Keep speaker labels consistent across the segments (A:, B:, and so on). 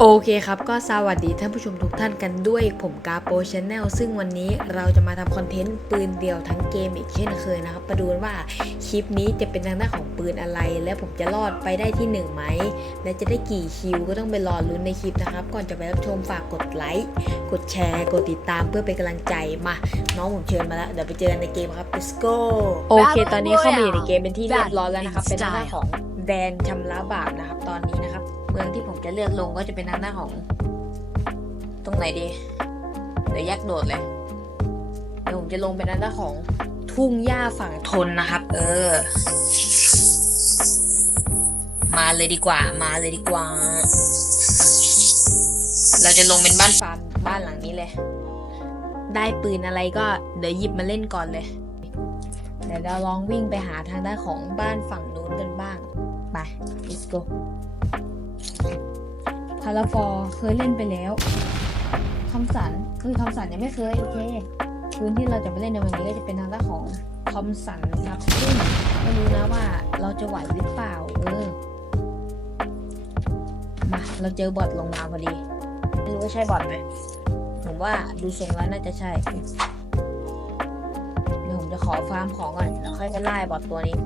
A: โอเคครับ ก็สวัสดีท่านผู้ชมทุกท่านกันด้วยผมกาโปชแนลซึ่งวันนี้เราจะมาทำคอนเทนต์ปืนเดียวทั้งเกมอีกเช่นเคยนะครับมาดูกันว่าคลิปนี้จะเป็นทางด้านของปืนอะไร และผมจะรอดไปได้ที่ 1 ไหม และจะได้กี่คิวก็ต้องไปรอลุ้นในคลิปนะครับ ก่อนจะไปรับชมฝากกดไลค์กดแชร์ กดติดตามเพื่อเป็นกำลังใจมา น้องผมเชิญมาแล้วเดี๋ยวไปเจอกันในเกมครับ let's go โอเค ตอนนี้เข้ามาอยู่ในเกมเป็นที่เรียบร้อยแล้วนะครับเป็นทางด้านของแดนชำระบาปนะครับตอนนี้นะครับเมืองที่ผมจะเลือกลงก็จะเป็นทางด้านของ ตรงไหนดี เดี๋ยวแยกโดดเลย เดี๋ยวผมจะลงเป็นด้านของทุ่งหญ้าฝั่งทนนะครับ เออ มาเลยดีกว่า มาเลยดีกว่า เราจะลงเป็นบ้านฟาร์มบ้านหลังนี้เลย ได้ปืนอะไรก็เดี๋ยวหยิบมาเล่นก่อนเลยเดี๋ยวเราลองวิ่งไปหาทางด้านของบ้านฝั่งนู้นกันบ้าง ไป let's go พาราฟอร์เคยเล่นไปแล้วคำสันคือคำสันยังไม่เคยโอเคพื้นที่เราจะไปเล่นในวันนี้ก็จะเป็นทางด้านของคอมสันครับซึ่งไม่รู้นะว่าเราจะไหวหรือเปล่าเออมาเราเจอบอทลงมาพอดีไม่รู้ว่าใช่บอทไหมผมว่าดูทรงแล้วน่าจะใช่เดี๋ยวผมจะขอฟาร์มของก่อนแล้วค่อยไปไล่บอทตัวนี้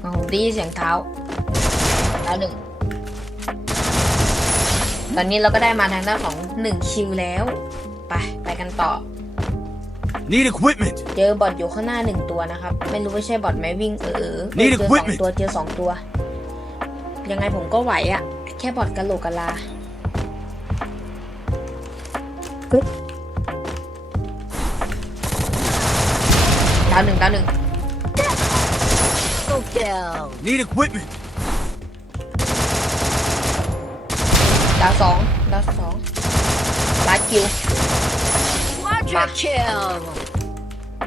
A: เอาด้ยินเสียงเท้าเท้าหนึ่ง ตอนนี้เราก็ได้มาทางด้านของ1คิวแล้ว ไปไปกันต่อ
B: Need equipment.
A: เจอบอทอยู่ข้างหน้าหนึ่งตัวนะครับ ไม่รู้ว่าใช่บอทไหมวิ่งเออเออ
B: Need
A: เจอสอง
B: equipment
A: ตัวเจอสองตัว ยังไงผมก็ไหวอะ่ะแค่บอทกะโหลกกะลาเฮ้ยดาวหนึ่งดาวหนึ่ง
B: Need equipment.
A: ดาวสองดาวสองลาดคิว
C: Quadra kill.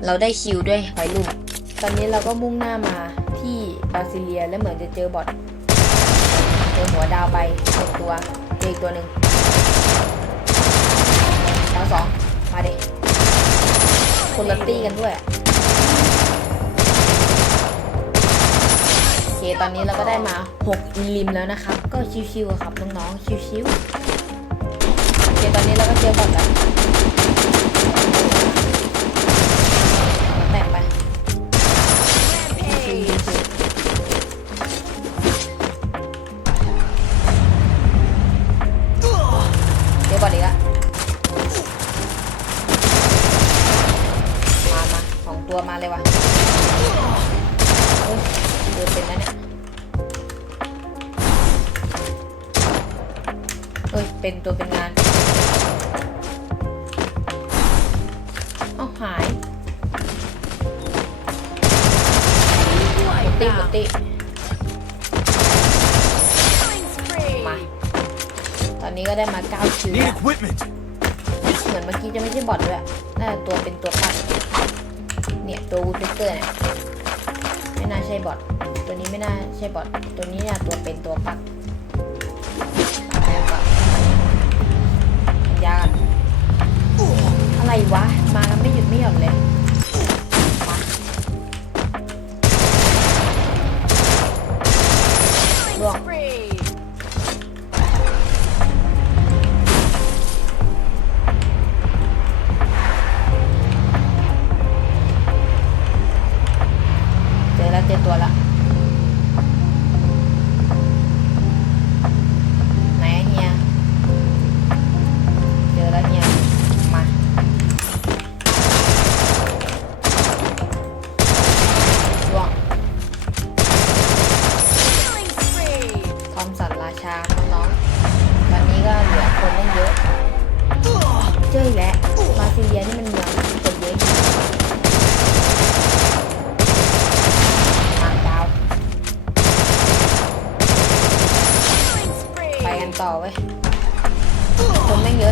A: เราได้คิวด้วยไวรุ่นตอนนี้เราก็มุ่งหน้ามาที่บราซิเลียและเหมือนจะเจอบอทเจอหัวดาวไปหนึ่งตัวเจออีกตัวหนึ่งดาวสองมาเด็คนละตี้กันด้วยโอเค ตอนนี้เราก็ได้มา 6อิลิมแล้วนะครับ ก็ชิวๆครับน้องๆ ชิวๆ โอเค ตอนนี้เราก็เจอบอทแล้วแตกไป
C: Rampage.
A: เลยอนดีละมามาสองตัวมาเลยวะ เฮ้ย เป็นตัวเป็นงานเอ้าหายหมดตีหมดตี
C: Killing spree.
A: มา ตอนนี้ก็ได้มา9คิว
B: Need
A: แล้ว
B: equipment.
A: เหมือนเมื่อกี้จะไม่ใช่บอทด้วยน่าจะตัวเป็นตัวปัดเนี่ย ตัววูดเตอร์เนี่ย ไม่น่าใช่บอทตัวนี้ไม่น่าใช่บอทตัวนี้เนี่ยตัวเป็นตัวปัด วะ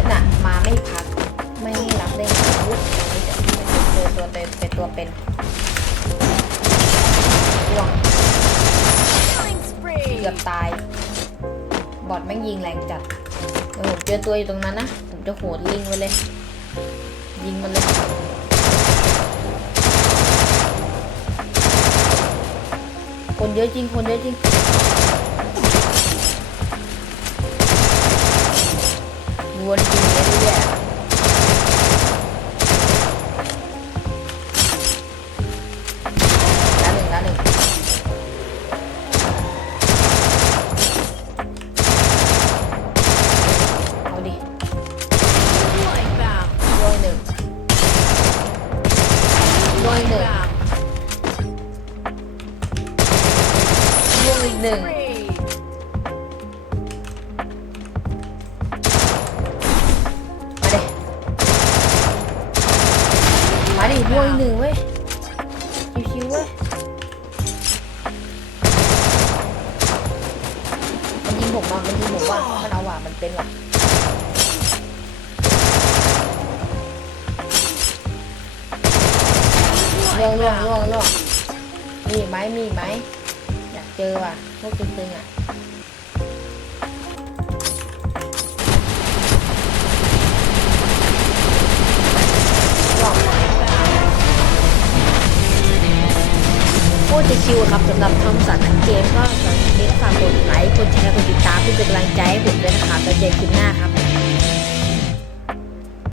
A: นไม่งเยอะน่ะมาไม่พัก ไม่ให้รับได้ไงอุ๊ยเจอตัวเป็นเป็นตัวเป็นล่วงเกือบตาย บอดแม่งยิงแรงจัดเดี๋ยวผมเจอตัวอยู่ตรงนั้นนะผมจะโหดลิงไว้เลย ยิงมันเลยคนเยอะจริงคนเยอะจริง วนยิง อีกหนึ่งเว้ยชิวๆเว้ยมันยิงผมมามันยิงผมว่ะมันเอาว่ะมันเป็นว่ะล่วงล่วงล่วงล่วงมีไหมมีไหมอยากเจอว่ะพวกตึงๆอะ ตรจะชิวครับสำหรับทอมสันเกมก็สำหรับคลิปนี้ก็ฝากกดไลค์กดแชร์กดติดตามเพื่อเป็นกำลังใจให้ผมด้วยนะครับแล้วเจอกันคลิปหน้าครับ